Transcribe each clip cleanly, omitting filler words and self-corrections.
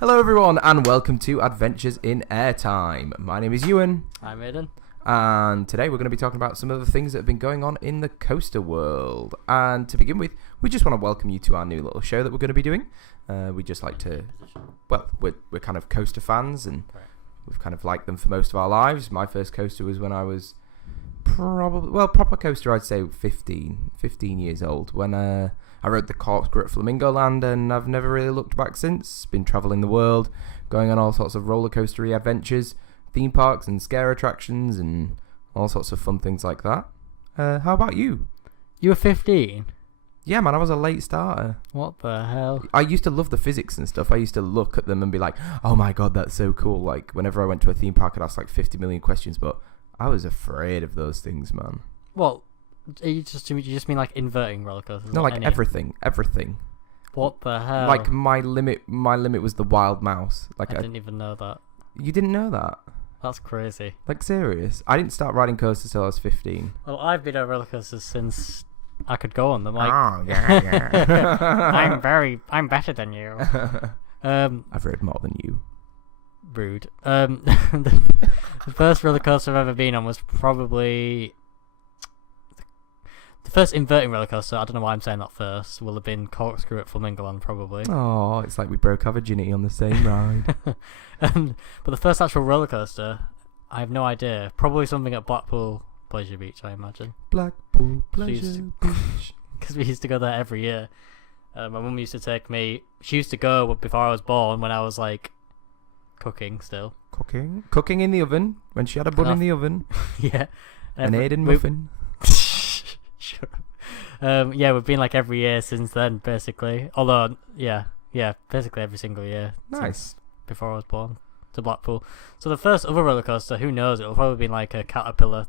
Hello everyone and welcome to Adventures in Airtime. My name is Ewan. I'm Aiden. And today we're going to be talking about some of the things that have been going on in the coaster world. And to begin with, we just want to welcome you to our new little show that we're going to be doing. We just like to, well, we're kind of coaster fans and we've kind of liked them for most of our lives. My first coaster was when I was proper coaster, I'd say 15 years old, when I rode the corkscrew at Flamingo Land, and I've never really looked back since. Been travelling the world, going on all sorts of roller coastery adventures, theme parks and scare attractions, and all sorts of fun things like that. How about you? You were 15? Yeah, man, I was a late starter. What the hell? I used to love the physics and stuff. I used to look at them and be like, oh my god, that's so cool. Like, whenever I went to a theme park, I'd ask like 50 million questions, but I was afraid of those things, man. Well, you just mean like inverting roller coasters? No, like everything. What the hell? Like my limit was the wild mouse. Like I didn't even know that. You didn't know that? That's crazy. Like, serious? I didn't start riding coasters till I was 15. Well, I've been on roller coasters since I could go on them. Like, oh, yeah. I'm better than you. I've rode more than you. Rude. The first roller coaster I've ever been on was probably the first inverting roller coaster. I don't know why I'm saying that first. Will have been Corkscrew at Flamingo Land, probably. Oh, it's like we broke our virginity on the same ride. But the first actual roller coaster, I have no idea. Probably something at Blackpool Pleasure Beach, I imagine. Blackpool Pleasure Beach. Because we used to go there every year. My mum used to take me. She used to go before I was born, when I was like cooking still. Cooking in the oven when she had a bun in the oven. Yeah. An Aiden muffin. Sure. Yeah, we've been like every year since then, basically. Although, yeah, basically every single year. Nice. Before I was born, to Blackpool. So the first other roller coaster, who knows? It'll probably be like a caterpillar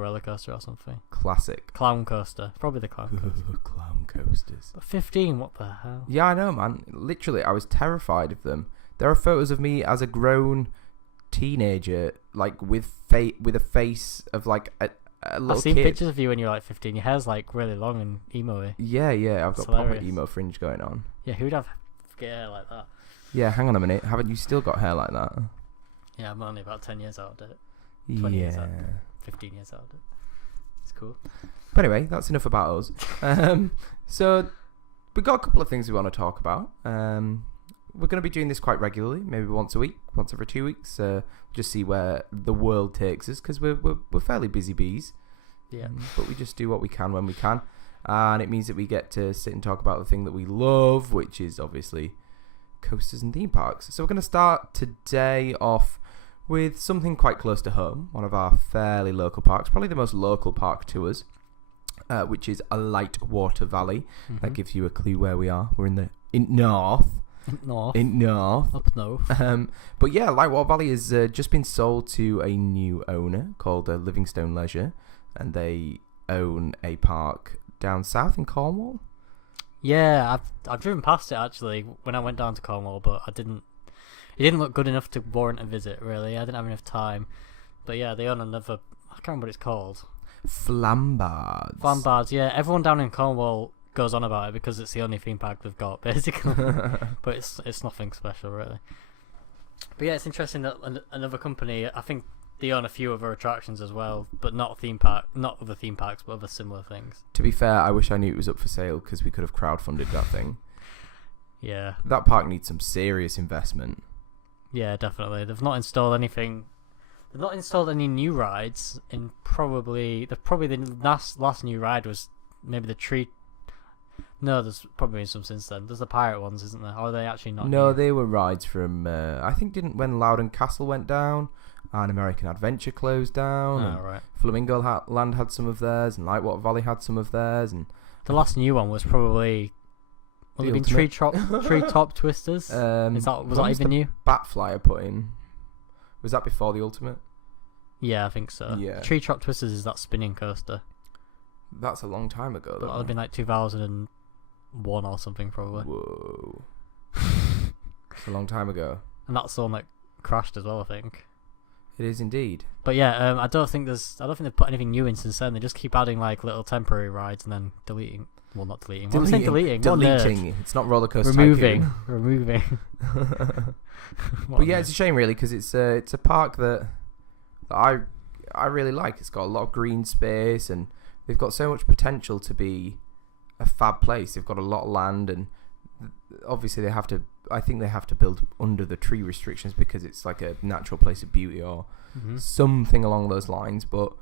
roller coaster or something. Classic. Clown coaster, probably the clown coaster. Clown coasters. But 15, what the hell? Yeah, I know, man. Literally, I was terrified of them. There are photos of me as a grown teenager, like with a face of like a little I've seen kid. pictures of you when you were like 15. Your hair's like really long and emo-y. Yeah, I've got proper emo fringe going on. Yeah, who'd have hair like that? Yeah, hang on a minute. Haven't you still got hair like that? Yeah, I'm only about 10 years out of it. 20 years out of it. 15 years out of it. It's cool. But anyway, that's enough about us. So we've got a couple of things we want to talk about. We're going to be doing this quite regularly, maybe once a week, once every 2 weeks. Just see where the world takes us, because we're fairly busy bees. Yeah. But we just do what we can when we can. And it means that we get to sit and talk about the thing that we love, which is obviously coasters and theme parks. So we're going to start today off with something quite close to home, one of our fairly local parks, probably the most local park to us, which is a Lightwater Valley. Mm-hmm. That gives you a clue where we are. We're in north. In north. Up north. But yeah, Lightwater Valley has just been sold to a new owner called Livingstone Leisure, and they own a park down south in Cornwall. Yeah, I've driven past it actually when I went down to Cornwall, but it didn't look good enough to warrant a visit, really. I didn't have enough time. But yeah, they own another, I can't remember what it's called. Flambards, yeah. Everyone down in Cornwall goes on about it because it's the only theme park they've got, basically. But it's nothing special, really. But yeah, it's interesting that another company, I think they own a few other attractions as well, but not other theme parks, but other similar things. To be fair, I wish I knew it was up for sale, because we could have crowdfunded that thing. Yeah. That park needs some serious investment. Yeah, definitely. They've not installed anything. They've not installed any new rides in probably the last new ride was maybe the tree. No, there's probably been some since then. There's the pirate ones, isn't there? Or are they actually not? No, new? they were rides from I think when Loudon Castle went down, and American Adventure closed down. Oh, right. Flamingo Land had some of theirs, and Lightwater Valley had some of theirs, and the last new one was probably. Well, they've been tree top twisters. Was that even new? Batflyer put in. Was that before the Ultimate? Yeah, I think so. Yeah. Tree top twisters is that spinning coaster. That's a long time ago, though. That would have been like 2001 or something, probably. Whoa. It's a long time ago. And that's the one that crashed as well, I think. It is indeed. But yeah, I don't think they've put anything new in since then. They just keep adding like little temporary rides and then deleting. Well, not deleting. What am I saying? Deleting. What nerd? Deleting. It's not roller coaster. Removing. But yeah, it's a shame really because it's a park that I really like. It's got a lot of green space and they've got so much potential to be a fab place. They've got a lot of land and obviously I think they have to build under the tree restrictions because it's like a natural place of beauty or something along those lines. But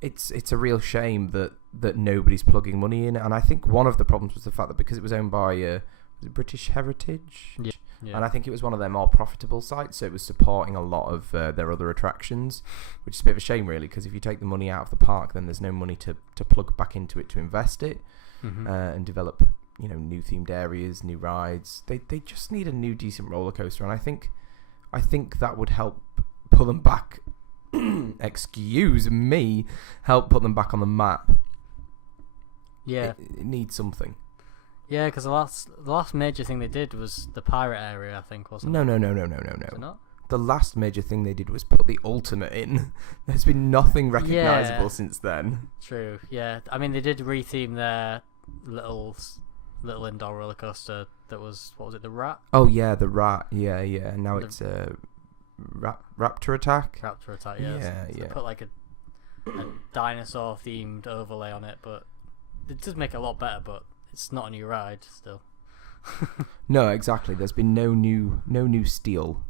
it's a real shame that nobody's plugging money in. And I think one of the problems was the fact that because it was owned by was it British Heritage? Yeah. Yeah. And I think it was one of their more profitable sites, so it was supporting a lot of their other attractions, which is a bit of a shame, really, because if you take the money out of the park, then there's no money to plug back into it to invest it and develop, new themed areas, new rides. They just need a new decent roller coaster, and I think that would help pull them back. Excuse me, help put them back on the map. Yeah, it needs something. Yeah, because the last major thing they did was the pirate area, I think, wasn't it? No. Was it not? The last major thing they did was put the ultimate in. There's been nothing recognisable since then. True, yeah. I mean, they did retheme their little indoor roller coaster that was, what was it, the Rat? Oh, yeah, the Rat. Yeah. Now it's a Raptor Attack. Raptor Attack, yeah. So they put like a dinosaur-themed overlay on it, but it does make it a lot better, but it's not a new ride still. No, exactly. There's been no new steel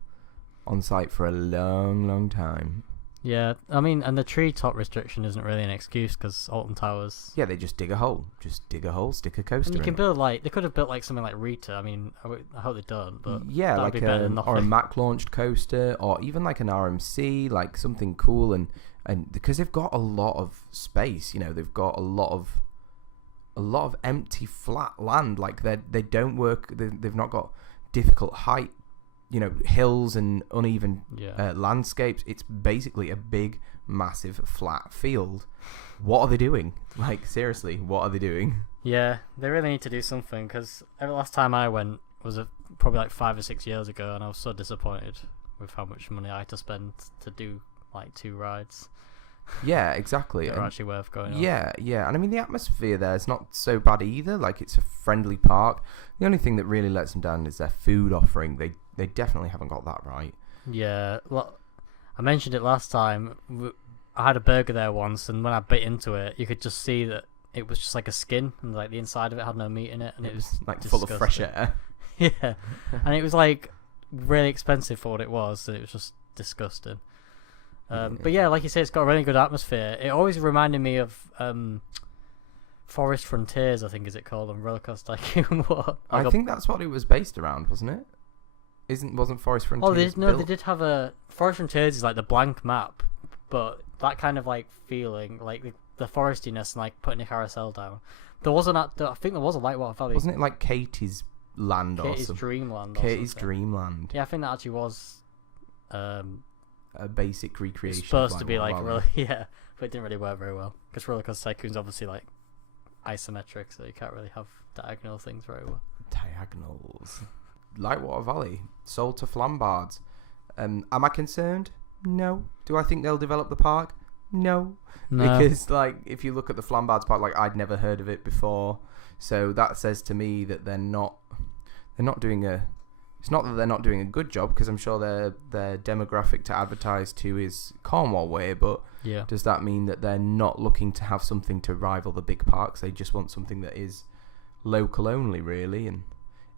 on site for a long time. Yeah, I mean, and the treetop restriction isn't really an excuse because Alton Towers. Yeah, they just dig a hole, stick a coaster. And you can build they could have built like something like Rita. I mean, I hope they don't, but yeah, that'd like be better than nothing. Or a Mac launched coaster, or even like an RMC, like something cool, and because they've got a lot of space, they've got a lot of empty flat land. Like they don't work. They've not got difficult height, hills and uneven landscapes. It's basically a big, massive flat field. What are they doing? Like seriously, what are they doing? Yeah, they really need to do something because every last time I went was probably like 5 or 6 years ago, and I was so disappointed with how much money I had to spend to do like 2 rides. Yeah, exactly. They're actually worth going on. Yeah, and I mean the atmosphere there is not so bad either. Like it's a friendly park. The only thing that really lets them down is their food offering. They definitely haven't got that right. Yeah, well, I mentioned it last time. I had a burger there once, and when I bit into it, you could just see that it was just like a skin, and like the inside of it had no meat in it, and it was like disgusting. Full of fresh air. Yeah, and it was like really expensive for what it was, and it was just disgusting. But yeah, like you say, it's got a really good atmosphere. It always reminded me of Forest Frontiers, I think, is it called, on Roller Coaster Tycoon. I think that's what it was based around, wasn't it? Wasn't Forest Frontiers? Oh, they did have a Forest Frontiers is like the blank map, but that kind of like feeling, like the forestiness and like putting a carousel down. There wasn't. I think there was a Lightwater Valley. Wasn't it like Katie's Land or Katie's Dreamland? Katie's Dreamland. Yeah, I think that actually was. A basic recreation. It's supposed to be like really, yeah, but it didn't really work very well because Roller Coaster Tycoon's obviously like isometric, so you can't really have diagonal things very well. Diagonals. Lightwater Valley sold to Flambards. Am I concerned? No. Do I think they'll develop the park? No. Because like if you look at the Flambards park, like I'd never heard of it before, so that says to me that they're not doing a. It's not that they're not doing a good job, because I'm sure their demographic to advertise to is Cornwall way, but does that mean that they're not looking to have something to rival the big parks? They just want something that is local only, really, and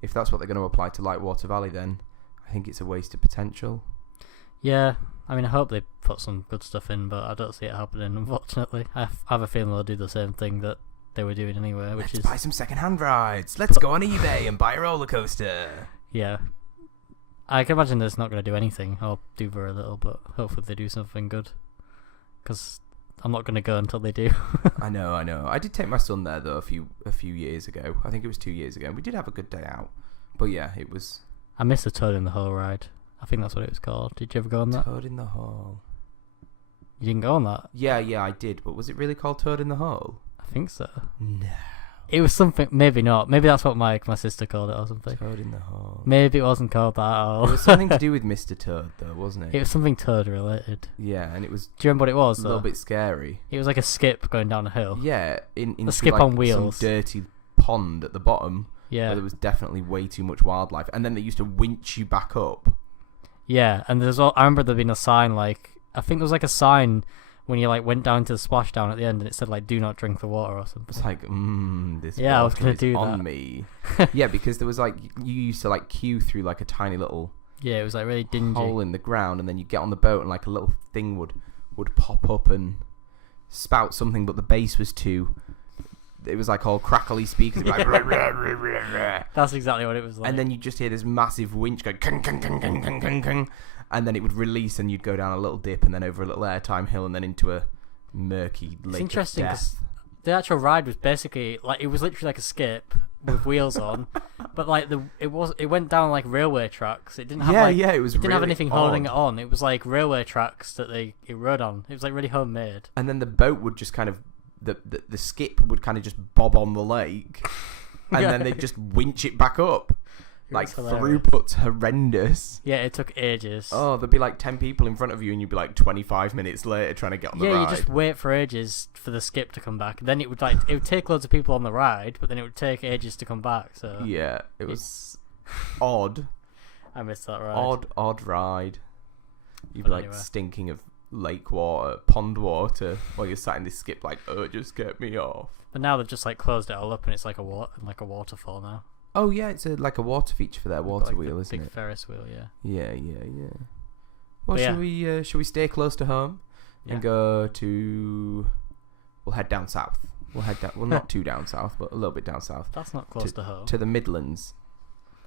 if that's what they're going to apply to Lightwater Valley, then I think it's a waste of potential. Yeah, I mean, I hope they put some good stuff in, but I don't see it happening, unfortunately. I have a feeling they'll do the same thing that they were doing anyway, which Let's buy some second-hand rides. Let's go on eBay and buy a roller coaster. Yeah. I can imagine it's not going to do anything, or do very little, but hopefully they do something good. Because I'm not going to go until they do. I know. I did take my son there, though, a few years ago. I think it was 2 years ago. We did have a good day out. But yeah, it was... I missed the Toad in the Hole ride. I think that's what it was called. Did you ever go on that? Toad in the Hole. You didn't go on that? Yeah, I did. But was it really called Toad in the Hole? I think so. No. It was something, maybe not. Maybe that's what my sister called it or something. Toad in the Hole. Maybe it wasn't called that at all. It was something to do with Mr. Toad, though, wasn't it? It was something Toad related. Yeah, and it was... Do you remember what it was, a little bit scary. It was like a skip going down a hill. Yeah, into a skip like on wheels. Some dirty pond at the bottom. Yeah. Where there was definitely way too much wildlife, and then they used to winch you back up. Yeah, and I remember there being a sign like, I think there was like a sign when you like went down to the splashdown at the end, and it said like, "Do not drink the water" or something. It's like, this Yeah, I was water gonna is do on that. me. Yeah, because there was like, you used to like queue through like a tiny little Yeah, it was like really dingy. hole in the ground, and then you get on the boat, and like a little thing would pop up and spout something, but the base was too. It was like all crackly speakers, like, rah, rah, rah, rah, rah. That's exactly what it was like. And then you just hear this massive winch go, kung, kung, kung, kung, kung, kung, kung, and then it would release, and you'd go down a little dip, and then over a little airtime hill, and then into a murky lake. It's interesting of because death. the actual ride was basically like, it was literally like a skip with wheels on, but like it went down like railway tracks. It didn't have it was. it didn't have really anything odd. holding it on. It was like railway tracks that it rode on. It was like really homemade. And then the boat would just kind of the skip would kind of just bob on the lake, and then they'd just winch it back up. Like, throughput's horrendous. Yeah, it took ages. Oh, there'd be like 10 people in front of you, and you'd be like 25 minutes later trying to get on the ride. Yeah, you just wait for ages for the skip to come back. Then it would take loads of people on the ride, but then it would take ages to come back. So yeah, it was odd. I missed that ride. Odd ride. You'd But be like anyway. stinking of lake water, pond water, while you're sat in this skip like, oh, just get me off. But now they've just like closed it all up, and it's like a waterfall now. Oh yeah, it's like a water feature for their They've got, water like, wheel, the isn't big it? Ferris wheel, yeah. Yeah. Well, But shall we stay close to home and go to? We'll head down south. We'll head down. Well, not too down south, but a little bit down south. That's not close to home. To the Midlands,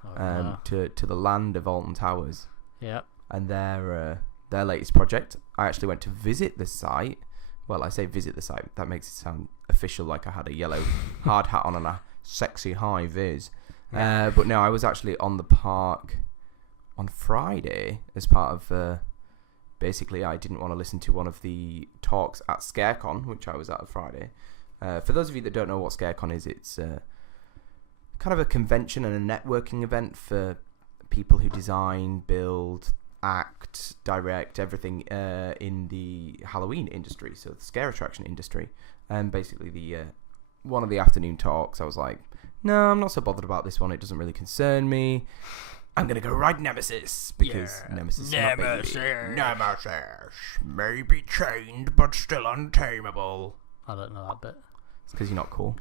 Oh, no. to the land of Alton Towers, Yep. and their latest project. I actually went to visit the site. Well, I say visit the site. That makes it sound official, like I had a yellow hard hat on and a sexy high vis. But no, I was actually on the park on Friday as part of. Basically, I didn't want to listen to one of the talks at ScareCon, which I was at on Friday. For those of you that don't know what ScareCon is, it's kind of a convention and a networking event for people who design, build, act, direct, everything in the Halloween industry, so the scare attraction industry. And basically, one of the afternoon talks, I was like, no, I'm not so bothered about this one. It doesn't really concern me. I'm going to go ride Nemesis, because Nemesis is my baby. Nemesis may be chained, but still untamable. I don't know that bit. It's because you're not cool.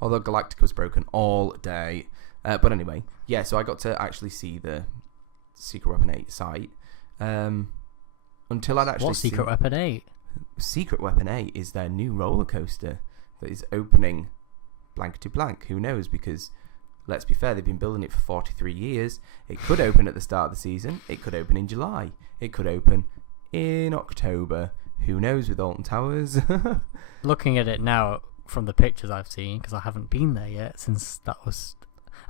Although Galactica's broken all day. But anyway, yeah, so I got to actually see the Secret Weapon 8 site. Until I'd actually What Secret Weapon 8? Secret Weapon 8 is their new roller coaster that is opening blank to blank. Who knows? Because, let's be fair, they've been building it for 43 years. It could open at the start of the season. It could open in July. It could open in October. Who knows with Alton Towers? Looking at it now from the pictures I've seen, because I haven't been there yet since that was...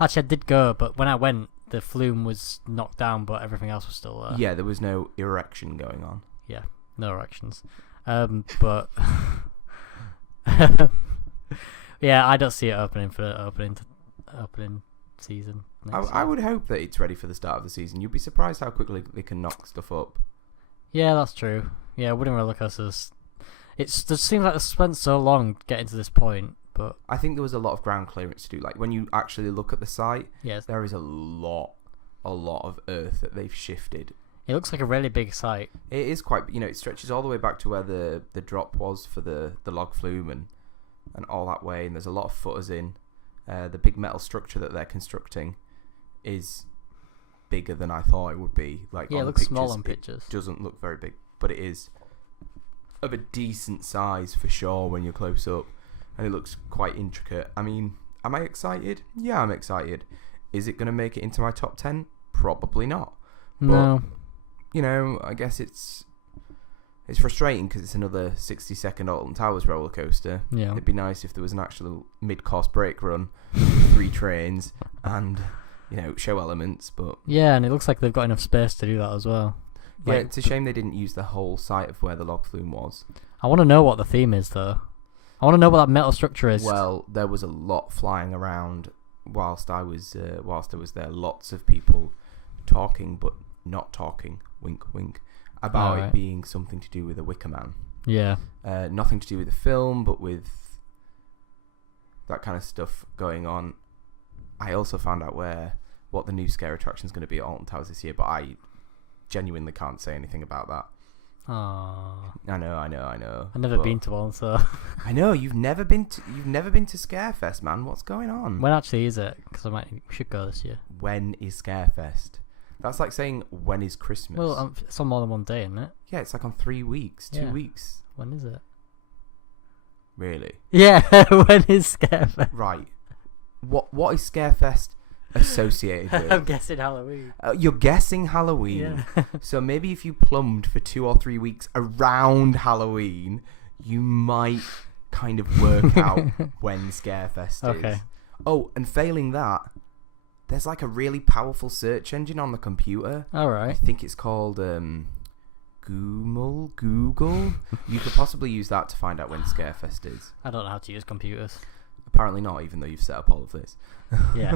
Actually, I did go, but when I went, the flume was knocked down, but everything else was still there. Yeah, there was no erection going on. Yeah, no erections. But... yeah, I don't see it opening for opening season. I would hope that it's ready for the start of the season. You'd be surprised how quickly they can knock stuff up. Yeah, that's true. Yeah, wooden roller coasters. It just seems like they spent so long getting to this point, but I think there was a lot of ground clearance to do. Like, when you actually look at the site, yes, there is a lot of earth that they've shifted. it looks like a really big site. It is quite, it stretches all the way back to where the drop was for the log flume and all that way, and there's a lot of footers in. The big metal structure that they're constructing is bigger than I thought it would be. Like, Yeah, on it the looks pictures, small on pictures. It doesn't look very big, but it is of a decent size for sure when you're close up, and it looks quite intricate. I mean, am I excited? Yeah, I'm excited. Is it going to make it into my top 10? Probably not. No. But, I guess it's frustrating because it's another 60-second Alton Towers roller coaster. Yeah. It'd be nice if there was an actual mid-course brake run, 3 trains, and show elements. But Yeah, and it looks like they've got enough space to do that as well. yeah, Like, it's a shame they didn't use the whole site of where the log flume was. I want to know what the theme is, though. I want to know what that metal structure is. Well, there was a lot flying around whilst I was there. Lots of people talking, but not talking. Wink, wink. About it being something to do with a Wicker Man. Yeah. Nothing to do with the film, but with that kind of stuff going on. I also found out what the new scare attraction is going to be at Alton Towers this year, but I genuinely can't say anything about that. Oh, I know. I've never been to one, so I know you've never been to Scarefest, man. What's going on? when actually is it? Because we should go this year. When is Scarefest? That's like saying when is Christmas? Well, it's on more than one day, isn't it? Yeah, it's like on 3 weeks, 2 Yeah. weeks. When is it? Really? Yeah, when is Scarefest? Right. What is Scarefest associated with? I'm guessing Halloween. You're guessing Halloween. Yeah. So maybe if you plumbed for 2 or 3 weeks around Halloween, you might kind of work out when Scarefest is. Okay. Oh, and failing that, there's like a really powerful search engine on the computer. All I right. think it's called Google. You could possibly use that to find out when Scarefest is. I don't know how to use computers. Apparently not, even though you've set up all of this. Yeah.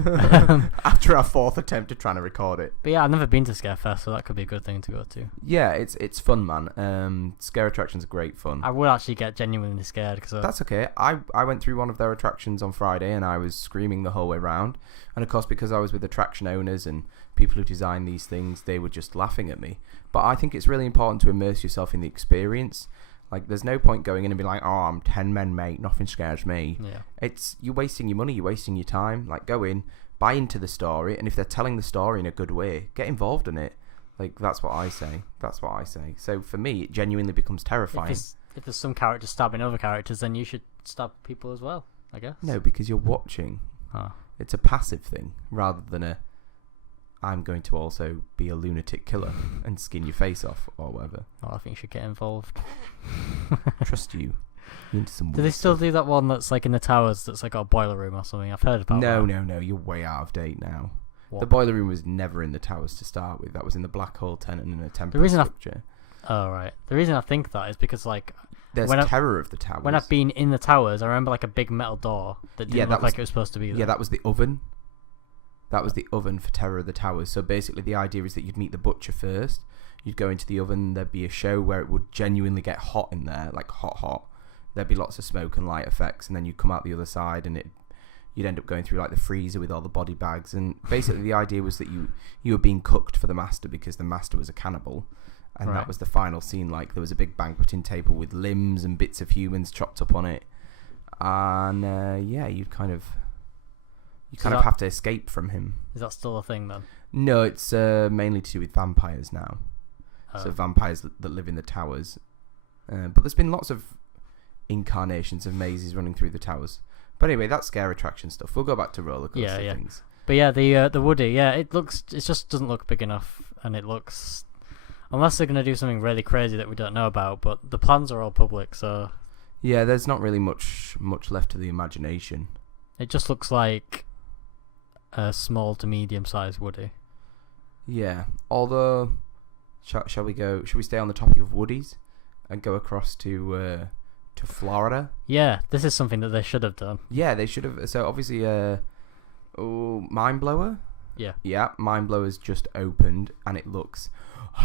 After our 4th attempt at trying to record it. But yeah, I've never been to Scarefest, so that could be a good thing to go to. Yeah, it's fun, man. Scare attractions are great fun. I would actually get genuinely scared because That's okay. I went through one of their attractions on Friday and I was screaming the whole way round. And of course, because I was with attraction owners and people who design these things, they were just laughing at me. But I think it's really important to immerse yourself in the experience. Like, there's no point going in and be like, oh, I'm 10 men, mate, nothing scares me. yeah. You're wasting your money, you're wasting your time. Like, go in, buy into the story, and if they're telling the story in a good way, get involved in it. Like, that's what I say. So for me, it genuinely becomes terrifying. If there's some character stabbing other characters, then you should stab people as well, I guess. No, because you're watching. Oh. It's a passive thing rather than I'm going to also be a lunatic killer and skin your face off or whatever. Well, I think you should get involved. Trust you. You're into some Do they still do that one that's like in the towers that's like got a boiler room or something? I've heard about that. No. You're way out of date now. What? The boiler room was never in the towers to start with. That was in the black hole tent and in a temporary structure. Oh, right. The reason I think that is because, like, There's terror of the towers. when I've been in the towers, I remember, like, a big metal door that didn't look like it was supposed to be there. Yeah, that was the oven. That was the oven for Terror of the Towers. So basically the idea is that you'd meet the butcher first. You'd go into the oven. There'd be a show where it would genuinely get hot in there, like hot. There'd be lots of smoke and light effects. And then you'd come out the other side and you'd end up going through like the freezer with all the body bags. And basically the idea was that you were being cooked for the master because the master was a cannibal. And Right. that was the final scene. Like there was a big banqueting table with limbs and bits of humans chopped up on it. And you'd kind of have to escape from him. Is that still a thing then? No, it's mainly to do with vampires now. Oh. So vampires that live in the towers. But there's been lots of incarnations of mazes running through the towers. But anyway, that's scare attraction stuff. We'll go back to roller coaster things. But yeah, the Woody, it just doesn't look big enough, and it looks, unless they're gonna do something really crazy that we don't know about. But the plans are all public, so Yeah, there's not really much left to the imagination. it just looks like a small to medium-sized Woody. Yeah, although, shall we stay on the topic of Woodies and go across to Florida? Yeah, this is something that they should have done. Yeah, they should have. So obviously, Mind Blower? Yeah. Yeah, Mind Blower's just opened and it looks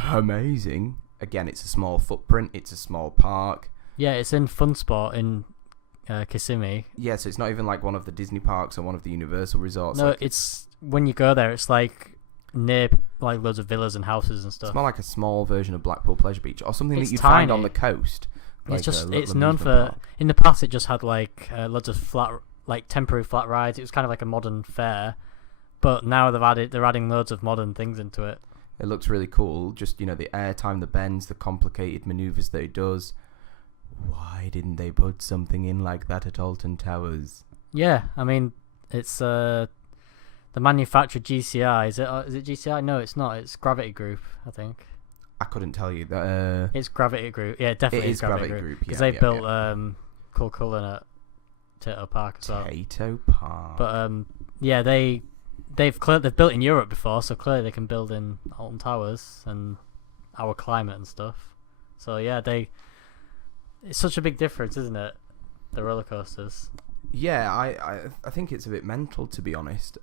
amazing. Again, it's a small footprint, it's a small park. Yeah, it's in Fun Spot in Kissimmee. Yeah, so it's not even like one of the Disney parks or one of the Universal resorts. No, Like, it's when you go there, it's like near like loads of villas and houses and stuff. it's more like a small version of Blackpool Pleasure Beach or something It's that you'd find tiny. on the coast. Like It's just a little it's known amusement for park. in the past it just had like loads of temporary flat rides. It was kind of like a modern fair, but now they're adding loads of modern things into it. It looks really cool. Just, the airtime, the bends, the complicated maneuvers that it does. Why didn't they put something in like that at Alton Towers? Yeah, I mean it's the manufacturer GCI. Is it GCI? No, it's not. It's Gravity Group, I think. I couldn't tell you that. It's Gravity Group. Yeah, it definitely It is Gravity Group, because yeah, they yeah, built yeah. Cool Cullen at Tato Park as well. Tato Park. But yeah, they've built in Europe before, so clearly they can build in Alton Towers and our climate and stuff. So yeah, it's such a big difference, isn't it? The roller coasters. Yeah, I think it's a bit mental, to be honest.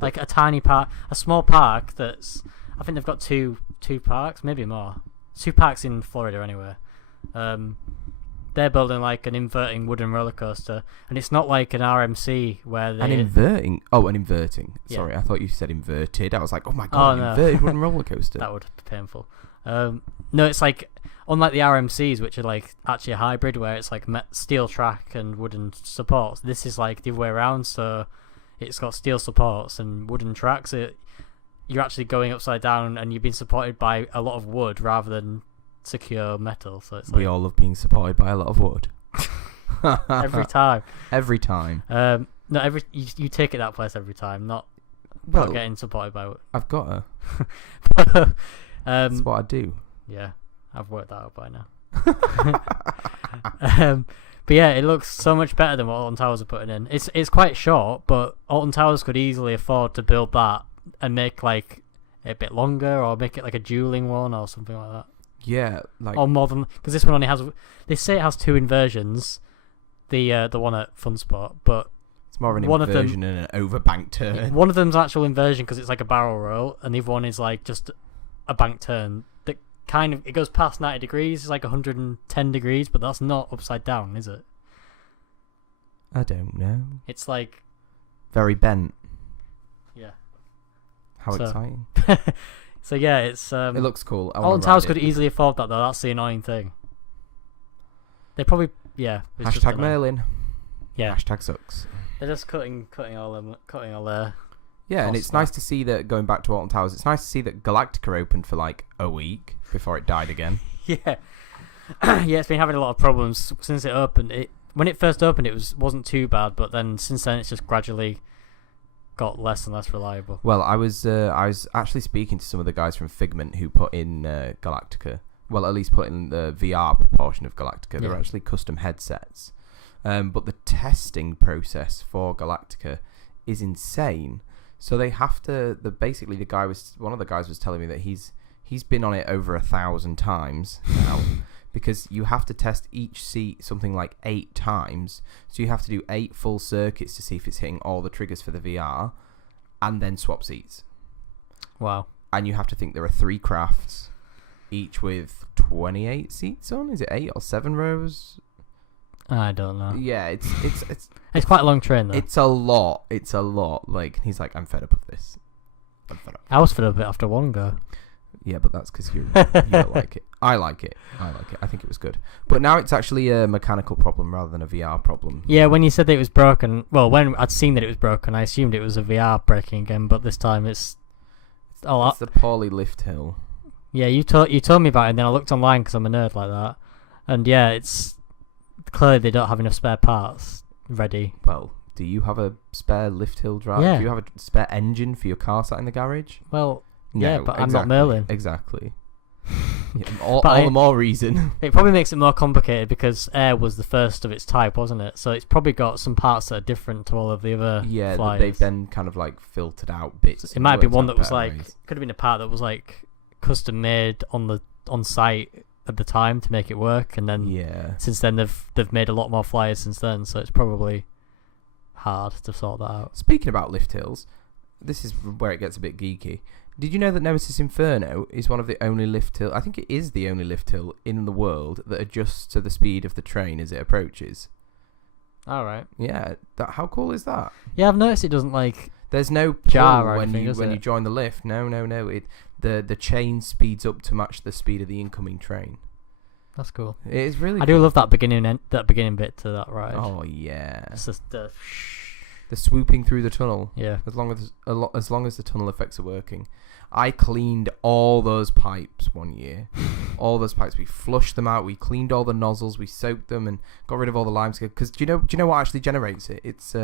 Like a tiny park, a small park that's. I think they've got two parks, maybe more. 2 parks in Florida anyway. they're building like an inverting wooden roller coaster, and it's not like an RMC where they... An inverting? Oh, an inverting. Yeah. Sorry, I thought you said inverted. I was like, oh my god, no. inverted wooden roller coaster. That would be painful. No, it's like, unlike the RMCs, which are like actually a hybrid where it's like steel track and wooden supports, this is like the other way around, so it's got steel supports and wooden tracks. You're actually going upside down and you're being supported by a lot of wood rather than secure metal. So it's like, we all love being supported by a lot of wood. every time. Every time. No, you take it that place every time, not getting supported by wood. I've got her. That's what I do. Yeah, I've worked that out by now. But yeah, it looks so much better than what Alton Towers are putting in. It's quite short, but Alton Towers could easily afford to build that and make like a bit longer, or make it like a dueling one or something like that. Yeah, like, or more than, because this one only has. They say it has 2 inversions, the one at Fun Spot, but it's more of an one inversion and an overbanked turn. One of them's actual inversion because it's like a barrel roll, and the other one is like just a bank turn that kind of, it goes past 90 degrees. It's like 110 degrees, but that's not upside down, is it? I don't know. It's like very bent. Yeah. How exciting. So yeah, it's it looks cool. Alton Towers could easily afford that though. That's the annoying thing. They probably Hashtag Merlin. Yeah. Hashtag sucks. They're just cutting all their. Yeah, and it's nice to see that, going back to Alton Towers, it's nice to see that Galactica opened for like a week before it died again. Yeah. Yeah, it's been having a lot of problems since it opened. When it first opened, it wasn't too bad, but then since then it's just gradually got less and less reliable. Well, I was actually speaking to some of the guys from Figment who put in Galactica. Well, at least put in the VR proportion of Galactica. Yeah. They're actually custom headsets. But the testing process for Galactica is insane. So they have to. One of the guys was telling me that he's been on it over 1,000 times now, because you have to test each seat something like 8 times. So you have to do 8 full circuits to see if it's hitting all the triggers for the VR, and then swap seats. Wow. And you have to think there are 3 crafts, each with 28 seats on. Is it 8 or 7 rows? I don't know. Yeah, it's quite a long train though. It's a lot. Like, he's like, I'm fed up of this. I was fed up of it after one go. Yeah, but that's because you don't like it. I like it. I think it was good. But now it's actually a mechanical problem rather than a VR problem. Yeah, when you said that it was broken, well, when I'd seen that it was broken, I assumed it was a VR breaking again, but this time it's the poorly lift hill. Yeah, you told me about it, and then I looked online because I'm a nerd like that. And yeah, it's clearly they don't have enough spare parts ready. Well, do you have a spare lift hill drive? Yeah. Do you have a spare engine for your car sat in the garage? Well, no, yeah, but exactly, I'm not Merlin. Exactly. Yeah, all the more reason. It probably makes it more complicated because Air was the first of its type, wasn't it? So it's probably got some parts that are different to all of the other flyers. They've then kind of like filtered out bits. It might be one that was like could have been a part that was like custom made on site at the time to make it work, and then since then they've made a lot more flyers since then, so it's probably hard to sort that out. Speaking about lift hills, this is where it gets a bit geeky. Did you know that Nemesis Inferno is one of the only lift hill? I think it is the only lift hill in the world that adjusts to the speed of the train as it approaches. All right. Yeah, how cool is that? Yeah, I've noticed it doesn't like. There's no jar when you join the lift. No. The chain speeds up to match the speed of the incoming train. That's cool. It is really. I do love that beginning bit to that ride. Oh yeah. It's just the swooping through the tunnel. Yeah. As long as the tunnel effects are working. I cleaned all those pipes one year. All those pipes, we flushed them out. We cleaned all the nozzles. We soaked them and got rid of all the limescale. Because do you know what actually generates it? It's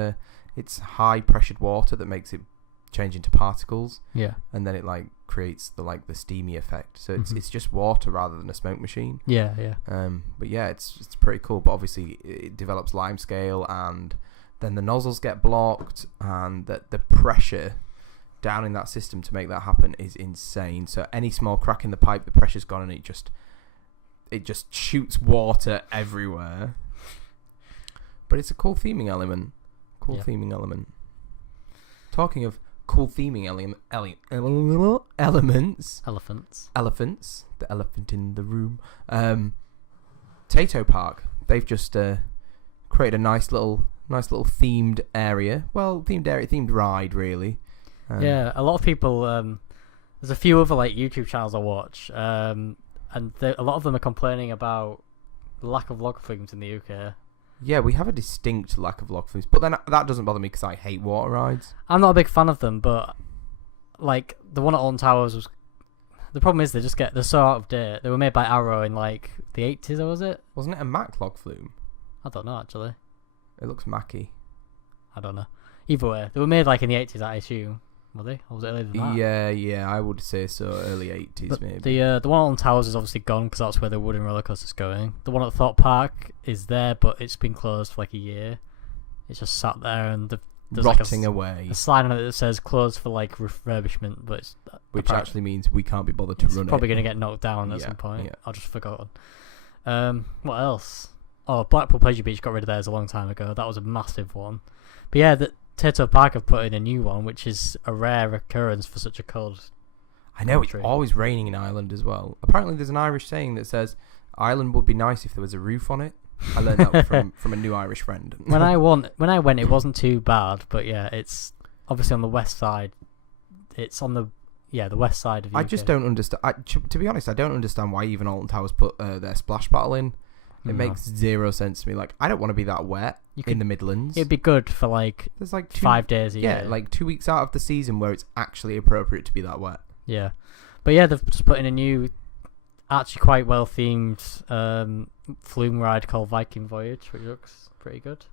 high pressured water that makes it change into particles. Yeah. And then it like creates the steamy effect. So it's just water rather than a smoke machine. Yeah. But yeah, it's pretty cool. But obviously it develops limescale, and then the nozzles get blocked, and the pressure down in that system to make that happen is insane. So any small crack in the pipe, the pressure's gone, and it just shoots water everywhere. But it's a cool theming element. Theming element. Talking of cool theming elements. Elephants. The elephant in the room. Tato Park. they've just created a nice little themed area. Well, themed ride, really. Yeah, a lot of people. There's a few other like YouTube channels I watch, and a lot of them are complaining about the lack of log flumes in the UK. Yeah, we have a distinct lack of log flumes, but then that doesn't bother me because I hate water rides. I'm not a big fan of them, but like the one at Alton Towers was. The problem is they're so out of date. They were made by Arrow in like the 80s, or was it? Wasn't it a Mac log flume? I don't know actually. It looks Macky. I don't know. Either way, they were made like in the 80s, I assume. Were they? Or was it earlier than that? Yeah, I would say so. Early 80s, but maybe. The one on Towers is obviously gone because that's where the wooden roller coaster's going. The one at Thorpe Park is there, but it's been closed for like a year. It's just sat there and there's rotting like away. a sign on it that says closed for like refurbishment, but it's which actually means we can't be bothered to run it. It's probably going to get knocked down at some point. Yeah. I've just forgotten. What else? Oh, Blackpool Pleasure Beach got rid of theirs a long time ago. That was a massive one. But yeah, Tato Park have put in a new one, which is a rare occurrence for such a cold I know, country. It's always raining in Ireland as well. Apparently there's an Irish saying that says, Ireland would be nice if there was a roof on it. I learned that from a new Irish friend. When I went, it wasn't too bad, but yeah, it's obviously on the west side. It's on the west side of UK. I just don't understand. To be honest, I don't understand why even Alton Towers put their splash battle in. It makes zero sense to me. Like, I don't want to be that wet in the Midlands. It'd be good for there's like 5 days a year. Yeah, like 2 weeks out of the season where it's actually appropriate to be that wet. Yeah, but yeah, they've just put in a new, actually quite well themed flume ride called Viking Voyage, which looks pretty good.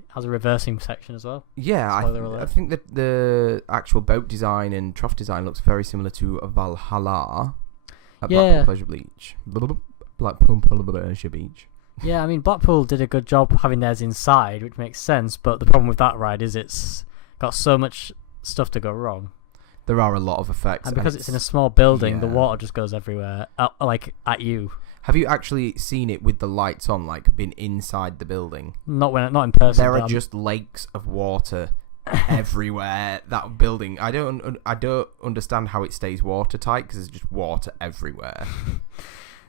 It has a reversing section as well. Yeah, I think that the actual boat design and trough design looks very similar to Valhalla at Blackpool Pleasure Beach. Blackpool Pleasure Beach. Yeah, I mean, Blackpool did a good job having theirs inside, which makes sense, but the problem with that ride is it's got so much stuff to go wrong. There are a lot of effects. And because it's in a small building, the water just goes everywhere, like at you. Have you actually seen it with the lights on, like been inside the building? Not in person. There are just lakes of water everywhere. That building, I don't understand how it stays watertight because there's just water everywhere.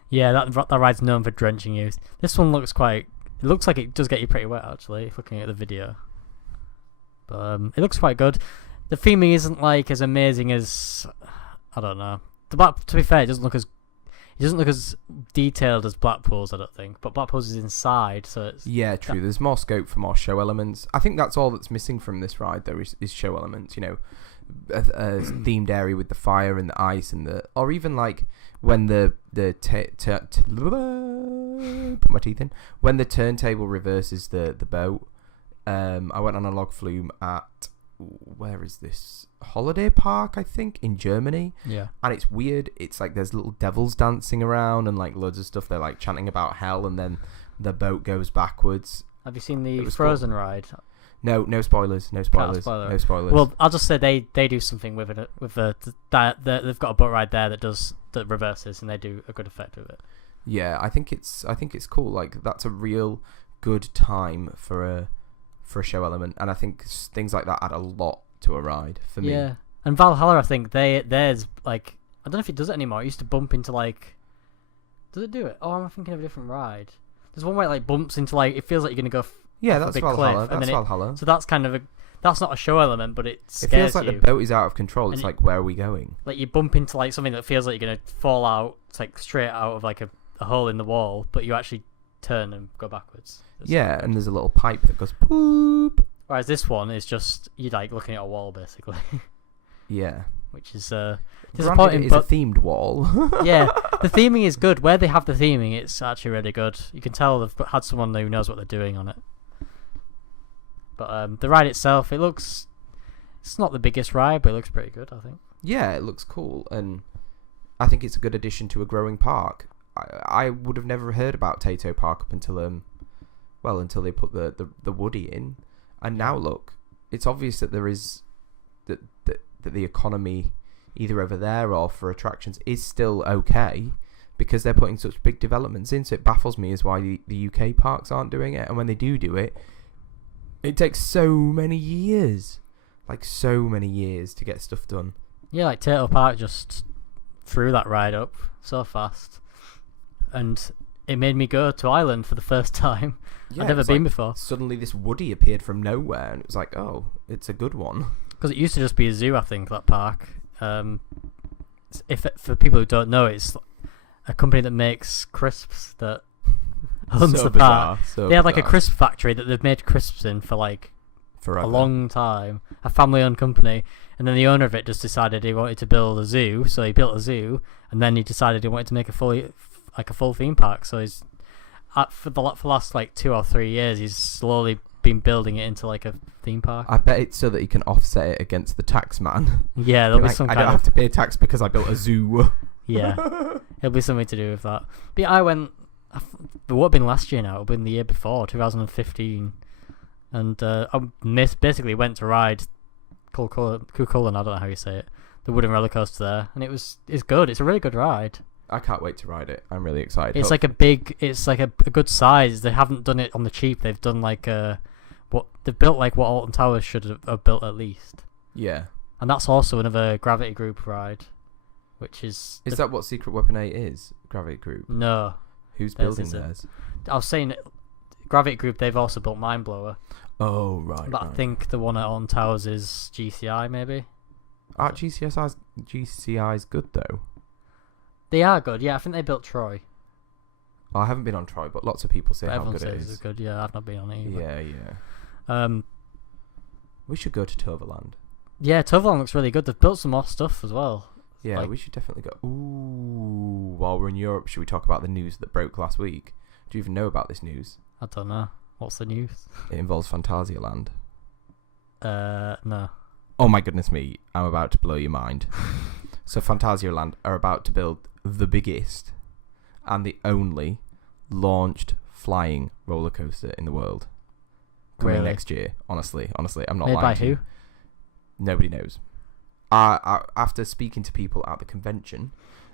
Yeah, that ride's known for drenching you. This one looks it looks like it does get you pretty wet actually, looking at the video. But it looks quite good. The theming isn't like as amazing as, I don't know. To be fair, it doesn't look as detailed as Blackpool's, I don't think. But Blackpool's is inside, so it's... Yeah, true. There's more scope for more show elements. I think that's all that's missing from this ride, though, is show elements. You know, a themed area with the fire and the ice or even like when put my teeth in. When the turntable reverses the boat. I went on a log flume at... Where is this? Holiday Park, I think, in Germany. Yeah. And it's weird. It's like there's little devils dancing around and like loads of stuff. They're like chanting about hell, and then the boat goes backwards. Have you seen the Frozen ride? No spoilers. No spoilers. Well, I'll just say they do something with it. They've got a boat ride there that reverses, and they do a good effect with it. Yeah, I think it's cool. Like, that's a real good time for a show element, and I think things like that add a lot to a ride for me. Yeah, and Valhalla, I think there's like, I don't know if it does it anymore. It used to bump into like, does it do it? Oh, I'm thinking of a different ride. There's one where it like bumps into like, it feels like you're gonna go. That's Valhalla. That's Valhalla. So that's kind of that's not a show element, but it scares you. It feels like you. The boat is out of control. It's like, where are we going? Like, you bump into like something that feels like you're gonna fall out. It's like straight out of like a hole in the wall, but you actually turn and go backwards. And there's a little pipe that goes poop. Whereas this one is just you like looking at a wall basically. Yeah. Which is disappointing. It's a themed wall. Yeah, the theming is good. Where they have the theming, it's actually really good. You can tell they've had someone who knows what they're doing on it. But the ride itself, it's not the biggest ride, but it looks pretty good, I think. Yeah, it looks cool, and I think it's a good addition to a growing park. I would have never heard about Tato Park up until until they put the Woody in, and now look, it's obvious that there is that the economy either over there or for attractions is still okay because they're putting such big developments in. So it baffles me as why the UK parks aren't doing it, and when they do it, it takes so many years to get stuff done. Yeah, like Tato Park just threw that ride up so fast. And it made me go to Ireland for the first time. Yeah, I'd never been before. Suddenly this Woody appeared from nowhere, and it was like, oh, it's a good one. Because it used to just be a zoo, I think, that park. For people who don't know, it's a company that makes crisps that owns the park. They have like a crisp factory that they've made crisps in for like forever. A long time. A family-owned company. And then the owner of it just decided he wanted to build a zoo, so he built a zoo, and then he decided he wanted to make a full theme park. So he's for the last like 2 or 3 years, he's slowly been building it into like a theme park. I bet it's so that he can offset it against the tax man. Yeah, there'll be some I kind don't have to pay tax because I built a zoo. Yeah, it'll be something to do with that. But yeah, I went. It would have been last year now. It would have been the year before, 2015, and I basically went to ride Cuchulainn, I don't know how you say it, the wooden roller coaster there, and it's good. It's a really good ride. I can't wait to ride it. I'm really excited. It's like a good size. They haven't done it on the cheap. They've done they've built like what Alton Towers should have built at least. Yeah. And that's also another Gravity Group ride, which is. Is that what Secret Weapon 8 is? Gravity Group? No. Who's building theirs? I was saying Gravity Group, they've also built Mindblower. Oh, right. But I think the one at Alton Towers is GCI, maybe. Aren't GCI's good, though? They are good, yeah. I think they built Troy. I haven't been on Troy, but lots of people say how good it is. It's good, yeah. I've not been on it either. Yeah. We should go to Toverland. Yeah, Toverland looks really good. They've built some more stuff as well. Yeah, we should definitely go. Ooh, while we're in Europe, should we talk about the news that broke last week? Do you even know about this news? I don't know. What's the news? It involves Phantasialand. No. Oh my goodness me, I'm about to blow your mind. So Phantasialand are about to build the biggest and the only launched flying roller coaster in the world. Coming next year. Honestly, I'm not Made lying by to you. who? Nobody knows. After speaking to people at the convention,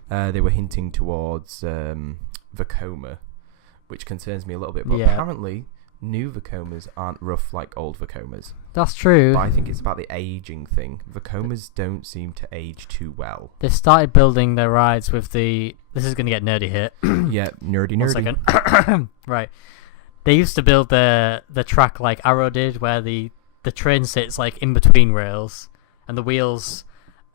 they were hinting towards Vekoma, which concerns me a little bit. But apparently, new Vekomas aren't rough like old Vekomas. That's true. But I think it's about the aging thing. Vekomas don't seem to age too well. They started building their rides with the... This is going to get nerdy here. Yeah, nerdy. 1 second. Right. They used to build the track like Arrow did, where the train sits like in between rails, and the wheels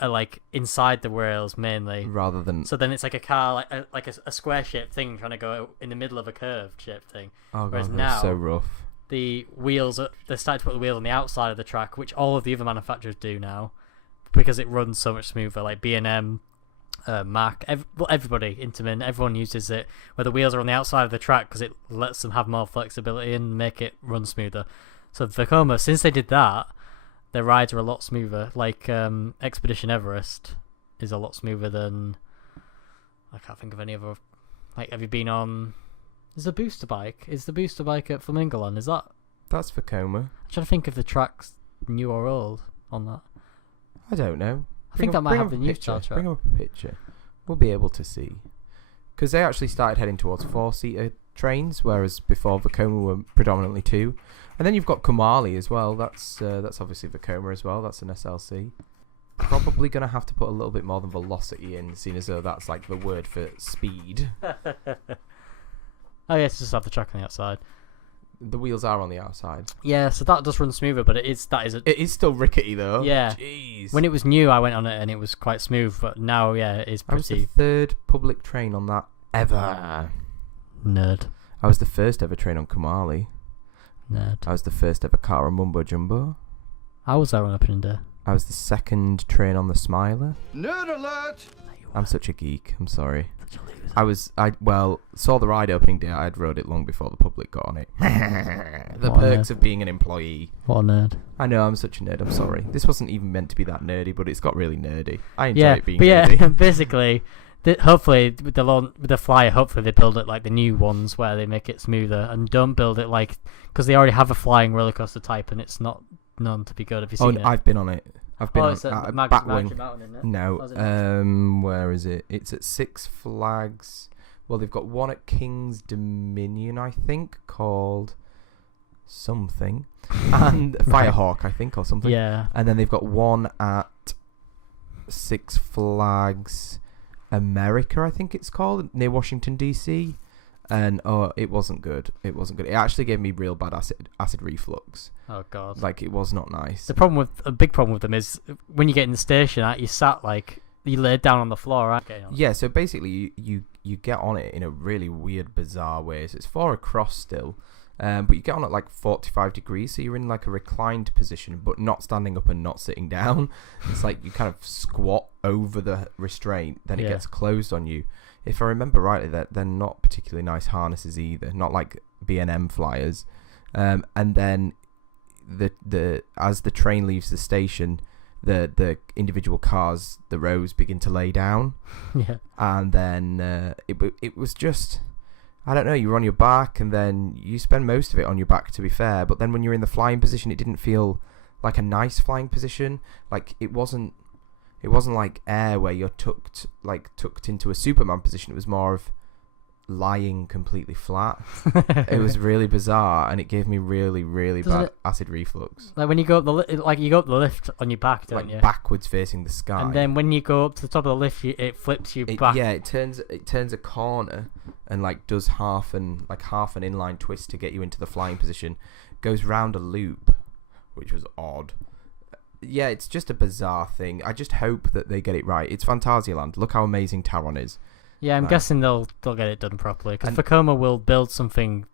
are like inside the rails mainly. Rather than... So then it's like a car, like a square-shaped thing trying to go in the middle of a curved-shaped thing. Oh, whereas God, now, that's so rough. The wheels, they started to put the wheel on the outside of the track, which all of the other manufacturers do now, because it runs so much smoother. Like B&M, Mack, everybody, Intamin, everyone uses it, where the wheels are on the outside of the track because it lets them have more flexibility and make it run smoother. So Vekoma, since they did that, their rides are a lot smoother. Like Expedition Everest is a lot smoother than... I can't think of any other... Like, have you been on... Is the booster bike at Flamingoland? Is that... That's Vekoma. I'm trying to think if the track's new or old on that. I don't know. I think that might have the new style track. Bring up a picture. We'll be able to see. Because they actually started heading towards 4-seater trains, whereas before Vekoma were predominantly 2. And then you've got Kumali as well. That's obviously Vekoma as well. That's an SLC. Probably going to have to put a little bit more than velocity in, seeing as though that's like the word for speed. Oh yeah, it's just have the track on the outside. The wheels are on the outside. Yeah, so that does run smoother, but it is still rickety though. Yeah. Jeez. When it was new, I went on it and it was quite smooth, but now, yeah, it is pretty... I was the third public train on that ever. Nerd. I was the first ever train on Kumali. Nerd. I was the first ever car on Mumbo Jumbo. I was there on opening day. I was the second train on the Smiler. Nerd alert! I'm such a geek. I'm sorry. I saw the ride opening day. I'd rode it long before the public got on it. The perks of being an employee. What a nerd. I know, I'm such a nerd. I'm sorry. This wasn't even meant to be that nerdy, but it's got really nerdy. I enjoy it being nerdy. Yeah, basically, hopefully with the Flyer, hopefully they build it like the new ones where they make it smoother and don't build it like, because they already have a flying roller coaster type and it's not known to be good. Have you seen it? I've been on it. I've been on it's at Batwing. Mountain, isn't it? No, where is it? It's at Six Flags. Well, they've got one at King's Dominion, I think, called something, and Firehawk, I think, or something. Yeah. And then they've got one at Six Flags America, I think it's called, near Washington DC. And it wasn't good. It wasn't good. It actually gave me real bad acid reflux. Oh god. Like, it was not nice. A big problem with them is when you get in the station, you sat like you laid down on the floor, right? Yeah. So basically, you get on it in a really weird, bizarre way. So it's 4 across still, but you get on at like 45 degrees. So you're in like a reclined position, but not standing up and not sitting down. It's like you kind of squat over the restraint, then it gets closed on you. If I remember rightly, they're not particularly nice harnesses either, not like B&M flyers. And then as the train leaves the station, the individual cars, the rows begin to lay down. Yeah. And then it was just, I don't know, you were on your back, and then you spend most of it on your back, to be fair. But then when you're in the flying position, it didn't feel like a nice flying position. Like it wasn't like air where you're tucked into a Superman position. It was more of lying completely flat. It was really bizarre, and it gave me really, really bad acid reflux. Like when you go up you go up the lift on your back, don't like you? Backwards facing the sky. And then when you go up to the top of the lift, it flips you back. Yeah, it turns a corner and like does half an inline twist to get you into the flying position. Goes round a loop, which was odd. Yeah, it's just a bizarre thing. I just hope that they get it right. It's Phantasialand. Look how amazing Taron is. Yeah, I'm guessing they'll get it done properly, because Vekoma will build something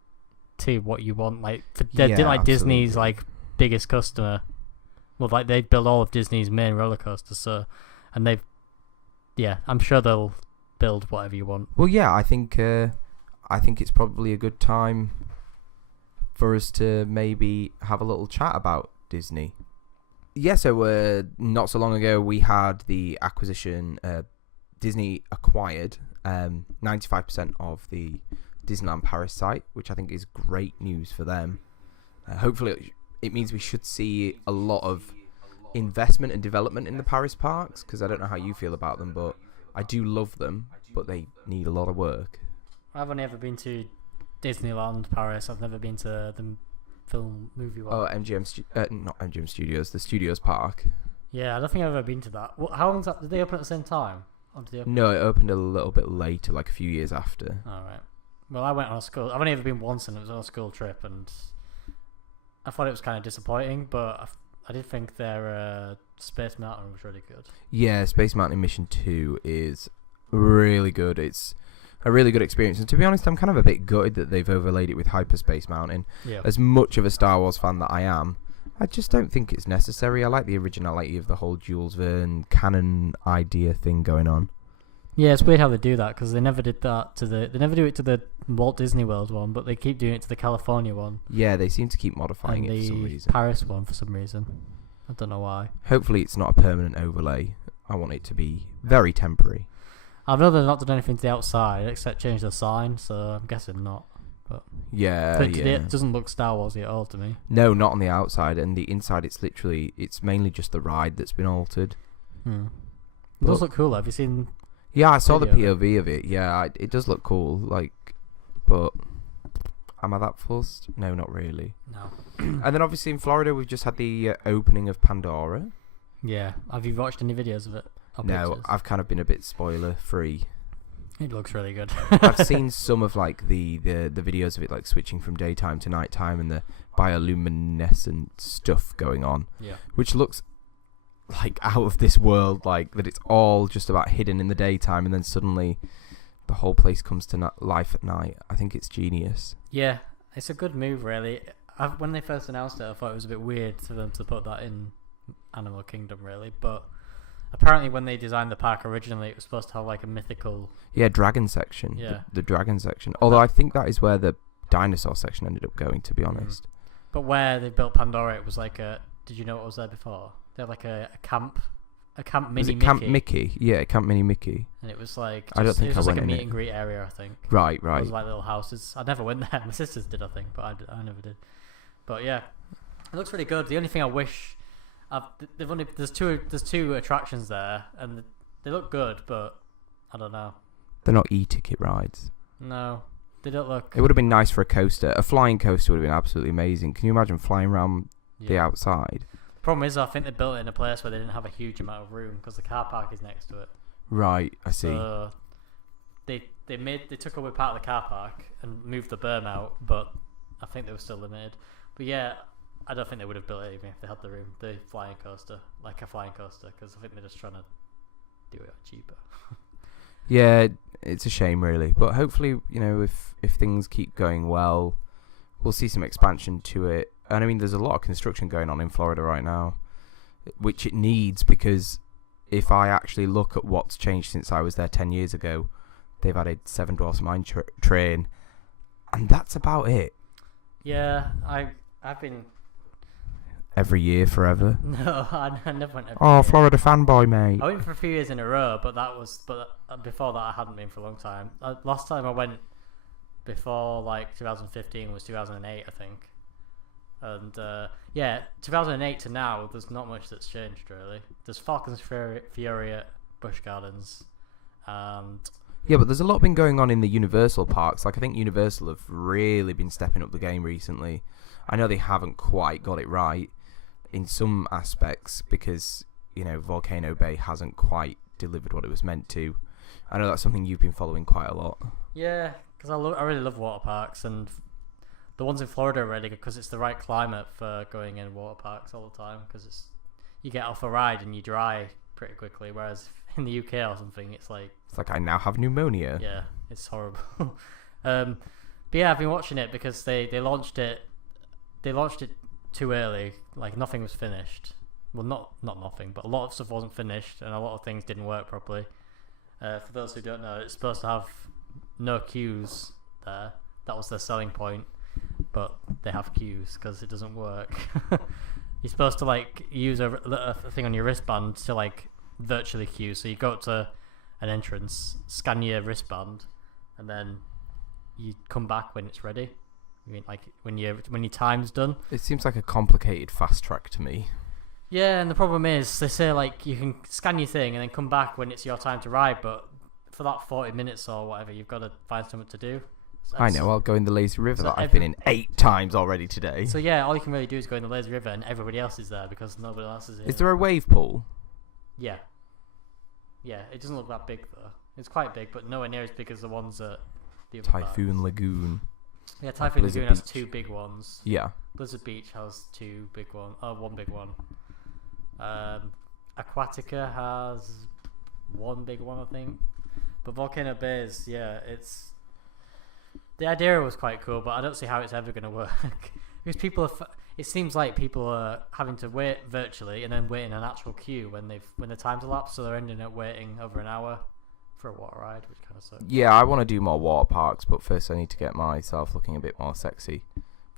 to what you want. Like Disney's like biggest customer. Well, like they build all of Disney's main roller coasters, so I'm sure they'll build whatever you want. Well, yeah, I think it's probably a good time for us to maybe have a little chat about Disney. Yeah, so not so long ago we had the acquisition. Disney acquired 95% of the Disneyland Paris site, which I think is great news for them. Hopefully it means we should see a lot of investment and development in the Paris parks, because I don't know how you feel about them, but I do love them, but they need a lot of work. I've only ever been to Disneyland Paris. I've never been to the movie one. Oh, not MGM Studios, the Studios Park. Yeah, I don't think I've ever been to that. How long's that? Did they open at the same time? No, it opened a little bit later, like a few years after. Alright. Well, I went on a school... I've only ever been once, and it was on a school trip, and I thought it was kind of disappointing, but I did think their Space Mountain was really good. Yeah, Space Mountain Mission 2 is really good. It's a really good experience, and to be honest, I'm kind of a bit gutted that they've overlaid it with Hyperspace Mountain. Yeah. As much of a Star Wars fan that I am, I just don't think it's necessary. I like the originality of the whole Jules Verne canon idea thing going on. Yeah, it's weird how they do that, because they never did that they never do it to the Walt Disney World one, but they keep doing it to the California one. Yeah, they seem to keep modifying it for some reason. Paris one for some reason. I don't know why. Hopefully it's not a permanent overlay. I want it to be very temporary. I know they've not done anything to the outside except change the sign, so I'm guessing not. But it doesn't look Star Warsy at all to me. No, not on the outside, and the inside it's mainly just the ride that's been altered. It does look cool. Have you seen? Yeah, I saw the POV of it. Yeah, it does look cool. Like, but am I that fussed? No, not really. No. And then obviously in Florida we've just had the opening of Pandora. Yeah. Have you watched any videos of it? No, I've kind of been a bit spoiler free. It looks really good. I've seen some of like the videos of it, like switching from daytime to nighttime and the bioluminescent stuff going on. Yeah. Which looks like out of this world, like that it's all just about hidden in the daytime and then suddenly the whole place comes to life at night. I think it's genius. Yeah, it's a good move, really. When they first announced it, I thought it was a bit weird for them to put that in Animal Kingdom, really, but apparently when they designed the park originally, it was supposed to have like a mythical... Yeah, dragon section. Yeah. The dragon section. Although I think that is where the dinosaur section ended up going, to be honest. But where they built Pandora, it was like a... Did you know what was there before? They had like a camp mini was it Mickey. Camp Mickey? Yeah, Camp Mini Mickey. And it was like... I don't think it was I like went a in meet and greet area, I think. Right. It was like little houses. I never went there. My sisters did, I think, but I never did. But yeah, it looks really good. The only thing I wish... There's two attractions there, and they look good, but I don't know. They're not e-ticket rides. No, they don't look... It would have been nice for a coaster. A flying coaster would have been absolutely amazing. Can you imagine flying around the outside? The problem is, I think they built it in a place where they didn't have a huge amount of room, because the car park is next to it. Right, I see. So they took away part of the car park and moved the berm out, but I think they were still limited. But yeah, I don't think they would have built it even if they had the room. The flying coaster, like a flying coaster, because I think they're just trying to do it cheaper. Yeah, it's a shame really, but hopefully, if things keep going well, we'll see some expansion to it. And I mean, there's a lot of construction going on in Florida right now, which it needs, because if I actually look at what's changed since I was there 10 years ago, they've added Seven Dwarfs Mine Train, and that's about it. Yeah, I've been... Every year, forever. No, I never went every year. year. Florida fanboy, mate. I went for a few years in a row, but before that I hadn't been for a long time. Last time I went before 2015 was 2008, I think. And 2008 to now, there's not much that's changed really. There's Falcon's Fury at Busch Gardens, and yeah, but there's a lot been going on in the Universal parks. I think Universal have really been stepping up the game recently. I know they haven't quite got it right in some aspects, because Volcano Bay hasn't quite delivered what it was meant to. I know that's something you've been following quite a lot. Yeah, because I really love water parks, and the ones in Florida are really good because it's the right climate for going in water parks all the time, because you get off a ride and you dry pretty quickly, whereas in the UK or something it's like I now have pneumonia. Yeah, it's horrible. But yeah, I've been watching it because they launched it too early. Nothing was finished. Well, not nothing, but a lot of stuff wasn't finished, and a lot of things didn't work properly. For those who don't know, it's supposed to have no queues there. That was their selling point, but they have queues because it doesn't work. You're supposed to use a thing on your wristband to virtually queue. So you go up to an entrance, scan your wristband, and then you come back when it's ready. I mean, when your time's done. It seems like a complicated fast track to me. Yeah, and the problem is they say you can scan your thing and then come back when it's your time to ride, but for that 40 minutes or whatever, you've got to find something to do. So I know. I'll go in the lazy river that I've been in 8 times already today. So yeah, all you can really do is go in the lazy river, and everybody else is there because nobody else is here. Is there a wave pool? Yeah. Yeah, it doesn't look that big though. It's quite big, but nowhere near as big as the ones at the other Typhoon parks. Lagoon. Yeah, Typhoon Blizzard Lagoon has Beach. 2 big ones. Yeah. Blizzard Beach has 2 big ones. Oh, 1 big one. Aquatica has 1 big one, I think. But Volcano Bays, yeah, it's... The idea was quite cool, but I don't see how it's ever going to work. Because it seems like people are having to wait virtually and then wait in an actual queue when the time's elapsed, so they're ending up waiting over an hour for a water ride, which kind of sucks. Yeah, I want to do more water parks, but first I need to get myself looking a bit more sexy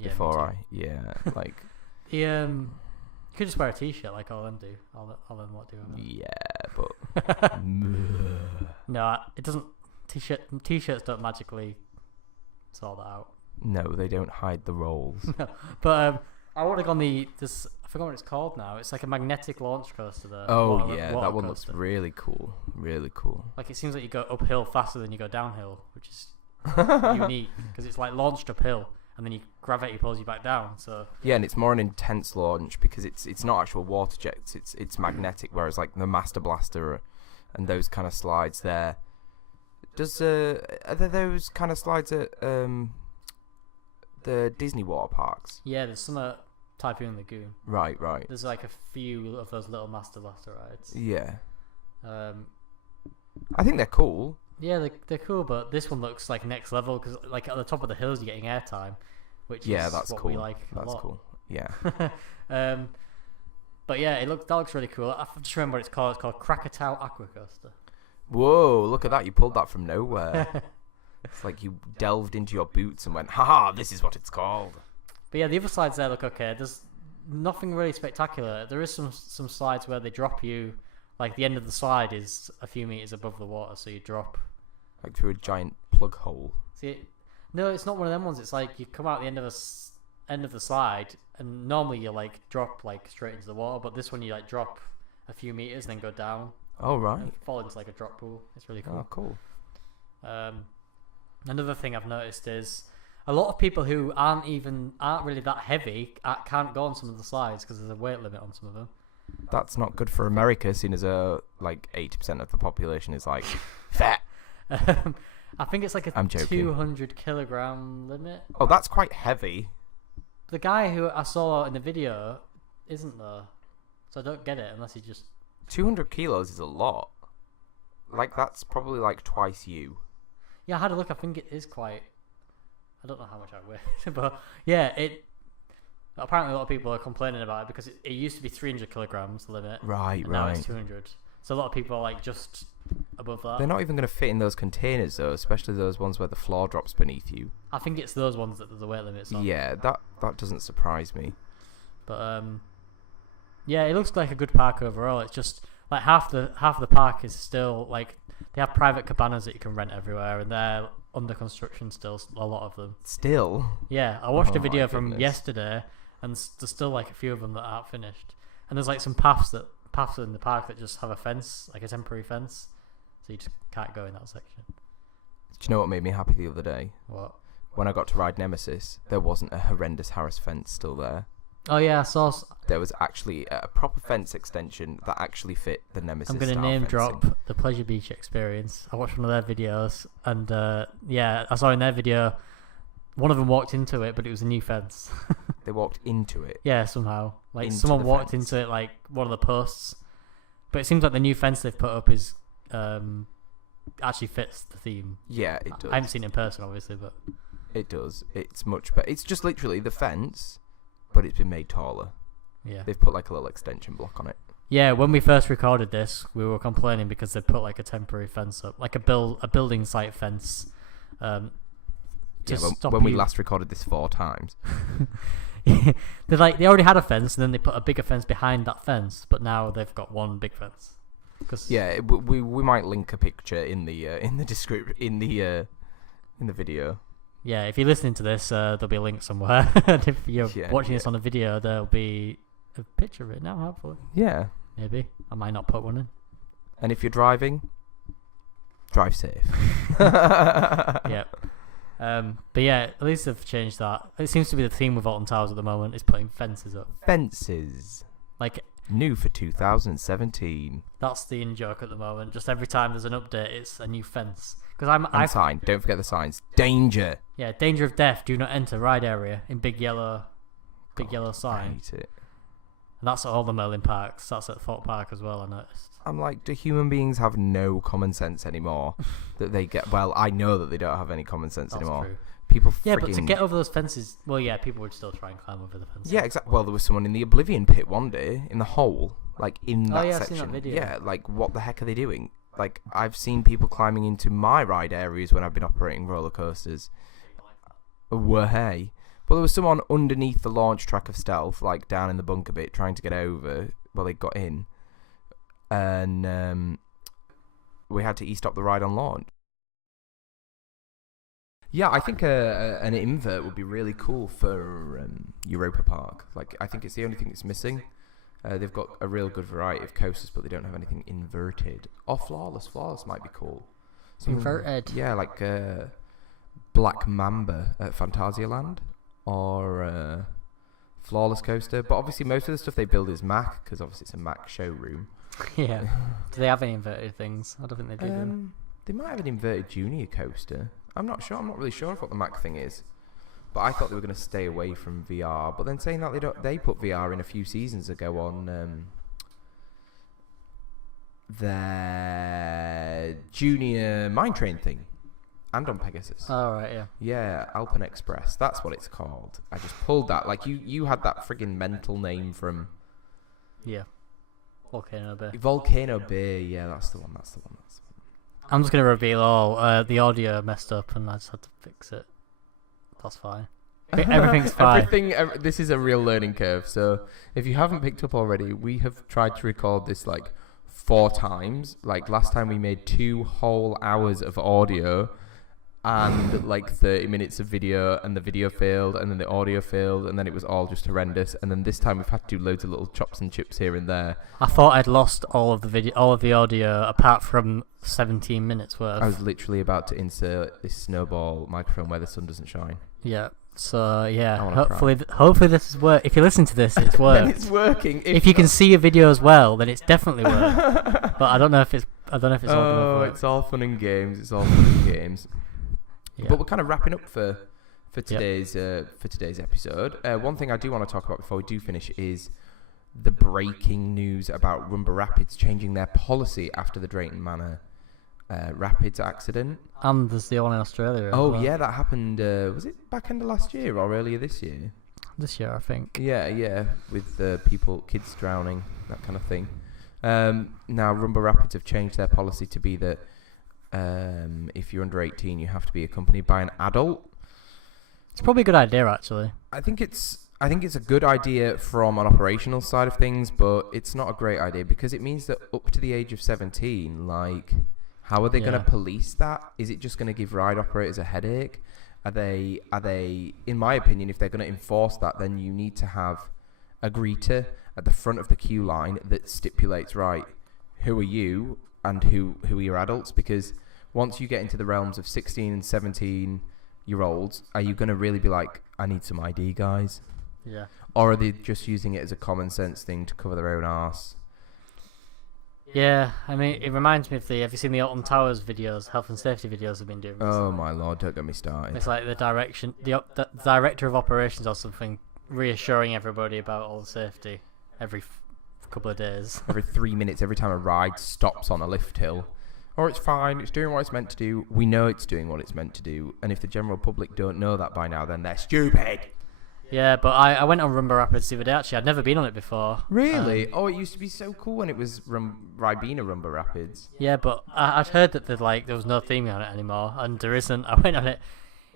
before You could just wear a t-shirt like all them do. All them what do. Yeah, but no, it doesn't. T-shirts don't magically sort that out. No, they don't hide the rolls. No, but I want to go on this. I forgot what it's called now. It's like a magnetic launch coaster there. Oh yeah, that one looks really cool. Really cool. It seems like you go uphill faster than you go downhill, which is unique because it's launched uphill and then gravity pulls you back down. So yeah, and it's more an intense launch because it's not actual water jets. It's magnetic, whereas the Master Blaster and those kind of slides there. Are there those kind of slides at the Disney water parks? Yeah, there's some at Typhoon Lagoon. Right. There's a few of those little Master Blaster rides. Yeah. I think they're cool. Yeah, they're cool, but this one looks next level because at the top of the hills you're getting airtime, which is that's what cool. we like a lot. That's cool. Yeah. But yeah, that looks really cool. I just remember what it's called. It's called Krakatoa Aqua Coaster. Whoa, look at that. You pulled that from nowhere. It's like you delved into your boots and went, haha, this is what it's called. But yeah, the other slides there look okay. There's nothing really spectacular. There is some slides where they drop you, the end of the slide is a few meters above the water, so you drop. Through a giant plug hole. See, no, it's not one of them ones. It's you come out the end of the slide, and normally you drop straight into the water, but this one you drop a few meters and then go down. Oh right. And fall into a drop pool. It's really cool. Oh cool. Another thing I've noticed is a lot of people who aren't really that heavy can't go on some of the slides because there's a weight limit on some of them. That's not good for America, seeing as 80% of the population is fat. I think it's like a I'm joking. 200 kilogram limit. Oh, that's quite heavy. The guy who I saw in the video isn't though, so I don't get it unless he just. 200 kilos is a lot. Like, that's probably like twice you. Yeah, I had a look. I think it is quite. I don't know how much I weigh, but yeah, it. Apparently, a lot of people are complaining about it because it used to be 300 kilograms the limit. Right, and now it's 200. So a lot of people are like just above that. They're not even going to fit in those containers though, especially those ones where the floor drops beneath you. I think it's those ones that the weight limits on. Yeah, that doesn't surprise me. But yeah, it looks like a good park overall. It's just like half the park is still like they have private cabanas that you can rent everywhere, and they're under construction still. A lot of them. Still. Yeah, I watched a video my from goodness. yesterday, and there's still like a few of them that aren't finished. And there's like some paths in the park that just have a fence, like a temporary fence, so you just can't go in that section. Do you know what made me happy the other day? What? When I got to ride Nemesis, there wasn't a horrendous Harris fence still there. Oh yeah, I saw. There was actually a proper fence extension that actually fit the Nemesis. I'm going to style name fencing. drop the Pleasure Beach Experience. I watched one of their videos, and yeah, I saw in their video, one of them walked into it, but it was a new fence. They walked into it. Yeah, somehow. Like Into someone the walked fence. into it, like one of the posts. But it seems like the new fence they've put up is actually fits the theme. Yeah, it does. I haven't seen it in person, obviously, but It does. It's much better. It's just literally the fence, but it's been made taller. yeah. They've put like a little extension block on it. Yeah, when we first recorded this, we were complaining because they put like a temporary fence up, like a building site fence. Yeah, when we last recorded this 4 times. They already had a fence, and then they put a bigger fence behind that fence, but now they've got one big fence. Yeah, we might link a picture in the description in the video. Yeah, if you're listening to this, there'll be a link somewhere. And if you're watching this on a video, there'll be a picture of it now, hopefully. Yeah. Maybe. I might not put one in. And if you're driving, drive safe. Yeah. But yeah, at least they've changed that. It seems to be the theme with Alton Towers at the moment is putting fences up. Fences. Like, New for 2017. that's the in-joke at the moment. Just every time there's an update, it's a new fence. Because And sign. Don't forget the signs. Danger. Yeah, danger of death, do not enter ride area in big yellow I sign. hate it. And that's at all the Merlin parks. That's at Thorpe Park as well, I noticed. I'm like, do human beings have no common sense anymore? That they get. Well, I know that they don't have any common sense That's anymore. true. People. Yeah, but to friggin- get over those fences, well, yeah, people would still try and climb over the fences. Yeah, exactly. Well, there was someone in the Oblivion pit one day in the hole, like in that yeah, I've section. seen that video. Yeah, like what the heck are they doing? Like I've seen people climbing into my ride areas when I've been operating roller coasters. Hey. Well, there was someone underneath the launch track of Stealth, like down in the bunker bit, trying to get over. Well, they got in, and we had to e-stop the ride on launch. Yeah, I think an invert would be really cool for Europa Park. Like, I think it's the only thing that's missing. They've got a real good variety of coasters, but they don't have anything inverted. Or flawless. Flawless might be cool. Inverted? Yeah, like Black Mamba at Phantasialand. Or Flawless Coaster. But obviously most of the stuff they build is Mac, because obviously it's a Mac showroom. Yeah. Do they have any inverted things? I don't think they do. They might have an inverted junior coaster. I'm not sure. I'm not really sure of what the Mac thing is. But I thought they were going to stay away from VR. But then saying that they put VR in a few seasons ago on their junior mine train thing. And on Pegasus. Oh, right, yeah. Yeah, Alpen Express. That's what it's called. I just pulled that. Like, you had that friggin' mental name from... Yeah. Volcano Bay. Volcano Bay. Yeah, that's the one. I'm just going to reveal all. The audio messed up and I just had to fix it. That's fine. Everything's fine. This is a real learning curve. So if you haven't picked up already, we have tried to record this like 4 times. Like last time we made 2 whole hours of audio and like 30 minutes of video, and the video failed, and then the audio failed, and then it was all just horrendous. And then this time we've had to do loads of little chops and chips here and there. I thought I'd lost all of the audio apart from 17 minutes worth. I was literally about to insert this snowball microphone where the sun doesn't shine. Yeah. So yeah, I wanna hopefully this is work. If you listen to this, it's worked. Then it's working. If you can see a video as well, then it's definitely worked. But I don't know if it's I don't know if it's all going to work. It's all fun and games. It's all fun and games. Yeah. But we're kind of wrapping up for today's episode. One thing I do want to talk about before we do finish is the breaking news about Rumba Rapids changing their policy after the Drayton Manor Rapids accident. And there's the one in Australia. Oh, well. yeah, that happened, was it back end of last year or earlier this year? This year, I think. Yeah, with kids drowning, that kind of thing. Now, Rumba Rapids have changed their policy to be that if you're under 18, you have to be accompanied by an adult. It's probably a good idea, actually. I think it's a good idea from an operational side of things, but it's not a great idea because it means that up to the age of 17, like, how are they going to police that? Is it just going to give ride operators a headache? Are they, in my opinion, if they're going to enforce that, then you need to have a greeter at the front of the queue line that stipulates, right, who are you and who are your adults? Because once you get into the realms of 16 and 17-year-olds, are you going to really be like, I need some ID, guys? Yeah. Or are they just using it as a common sense thing to cover their own arse? Yeah, I mean, it reminds me of have you seen the Alton Towers videos, health and safety videos they've been doing recently? Oh my lord, don't get me started. It's like the director of operations or something reassuring everybody about all the safety every couple of days. Every 3 minutes, every time a ride stops on a lift hill. Oh, it's fine, it's doing what it's meant to do. We know it's doing what it's meant to do. And if the general public don't know that by now, then they're stupid. Yeah, but I went on Rumba Rapids the other day, actually. I'd never been on it before. Really? It used to be so cool when it was Ribena Rumba Rapids. Yeah, but I'd heard that there was no theming on it anymore, and there isn't. I went on it.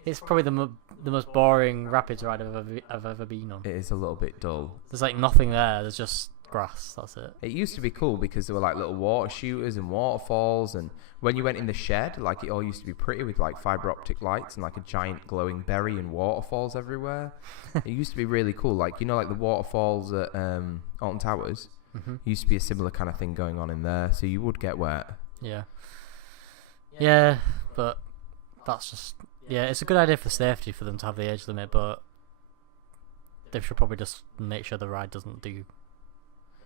It's probably the most boring rapids ride I've ever been on. It is a little bit dull. There's like nothing there. There's just grass. That's it. It used to be cool because there were like little water shooters and waterfalls, and when you went in the shed, like, it all used to be pretty with like fiber optic lights and like a giant glowing berry and waterfalls everywhere. It used to be really cool, like, you know, like the waterfalls at Alton Towers. Mm-hmm. Used to be a similar kind of thing going on in there, so you would get wet. Yeah, but that's just it's a good idea for safety for them to have the age limit, but they should probably just make sure the ride doesn't do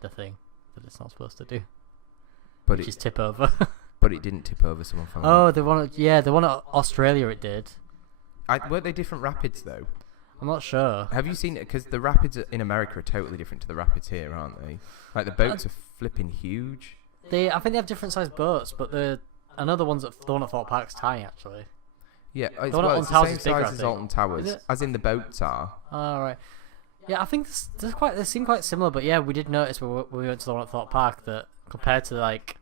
the thing that it's not supposed to do, which is tip over. But it didn't tip over, someone found out. The one at Australia it did. Weren't they different rapids though? I'm not sure. Have you seen it? Because the rapids in America are totally different to the rapids here, aren't they? Like, the boats are flipping huge. I think they have different sized boats, but the one at Thorpe Park's tiny, actually. Yeah, it's the the same size as Alton Towers, as in the boats are. Oh, right. Yeah, I think they seem quite similar, but yeah, we did notice when we went to the one at Thorpe Park that compared to, like,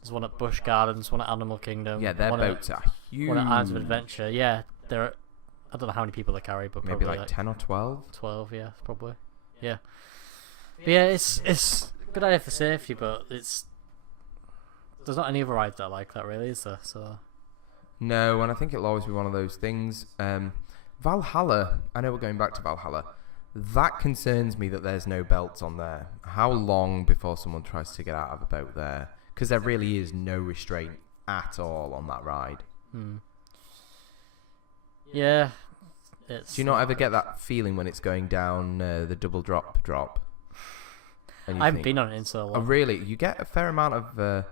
there's one at Busch Gardens, one at Animal Kingdom. Yeah, their boats are huge. One at Islands of Adventure. Yeah, I don't know how many people they carry, but maybe probably like 10 or 12. 12, yeah, probably. Yeah. But yeah, it's a good idea for safety, but there's not any other rides that are like that, really, is there? So. No, and I think it'll always be one of those things. Valhalla, I know we're going back to Valhalla. That concerns me that there's no belts on there. How long before someone tries to get out of a boat there? Because there really is no restraint at all on that ride. Yeah. Do you not ever get that feeling when it's going down the double drop? I haven't been on it in so long. Oh, really? You get a fair amount of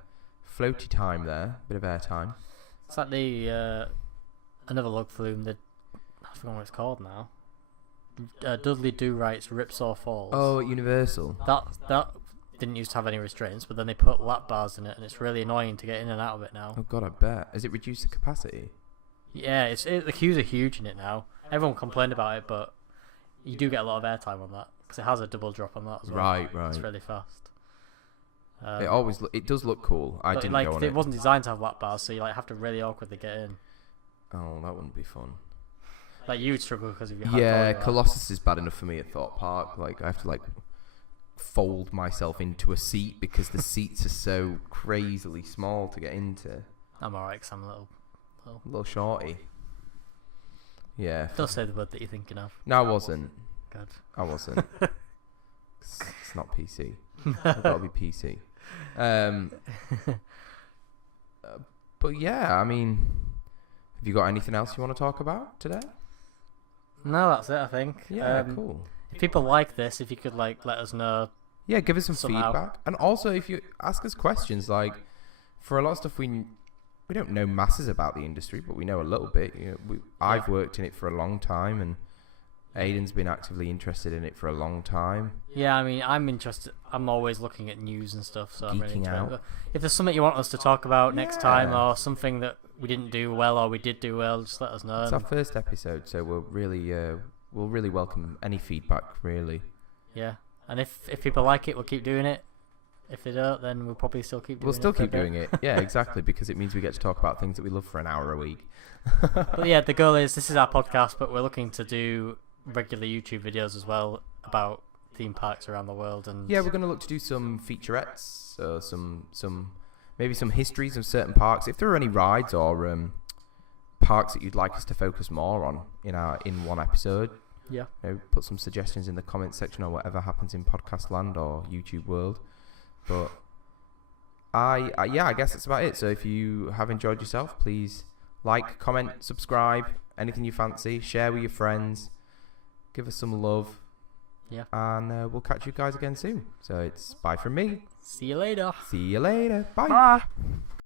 floaty time there, a bit of air time. It's like another log flume, I forgot what it's called now. Dudley Do Right's Ripsaw Falls. Oh, at Universal. That didn't used to have any restraints, but then they put lap bars in it, and it's really annoying to get in and out of it now. Oh god, I bet. Has it reduced the capacity? Yeah, the queues are huge in it now. Everyone complained about it, but you do get a lot of airtime on that because it has a double drop on that as well. Right. It's really fast. It does look cool. I didn't go on it. It wasn't designed to have lap bars, so you have to really awkwardly get in. Oh, that wouldn't be fun. Like, you'd struggle because of your Yeah, Colossus is bad enough for me at Thorpe Park. Like, I have to fold myself into a seat because the seats are so crazily small to get into. I'm alright because I'm a little shorty. Yeah. Don't say the word that you're thinking of. No, I wasn't. Good. I wasn't. It's not PC. I've got to be PC. But yeah, I mean, have you got anything else you want to talk about today? No, that's it, I think. Yeah, cool. If people like this, if you could let us know. Yeah, give us some somehow. feedback. And also, if you ask us questions, for a lot of stuff we don't know masses about the industry, but we know a little bit. I've worked in it for a long time, and Aiden's been actively interested in it for a long time. Yeah, I mean, I'm interested. I'm always looking at news and stuff, so I'm really Geeking interested. out. If there's something you want us to talk about next time, or something that we didn't do well or we did do well, just let us know. It's our first episode, so we'll really welcome any feedback, really. Yeah, and if people like it, we'll keep doing it. If they don't, then we'll probably still keep doing it. We'll still keep doing it. Yeah, exactly, because it means we get to talk about things that we love for an hour a week. But yeah, the goal is, this is our podcast, but we're looking to do regular YouTube videos as well about theme parks around the world. And yeah, we're going to look to do some featurettes, maybe some histories of certain parks. If there are any rides or parks that you'd like us to focus more on in one episode, put some suggestions in the comments section or whatever happens in podcast land or YouTube world. But I guess that's about it. So if you have enjoyed yourself, please like, comment, subscribe, anything you fancy, share with your friends, give us some love. Yeah. And we'll catch you guys again soon. So it's bye from me. See you later. See you later. Bye. Bye.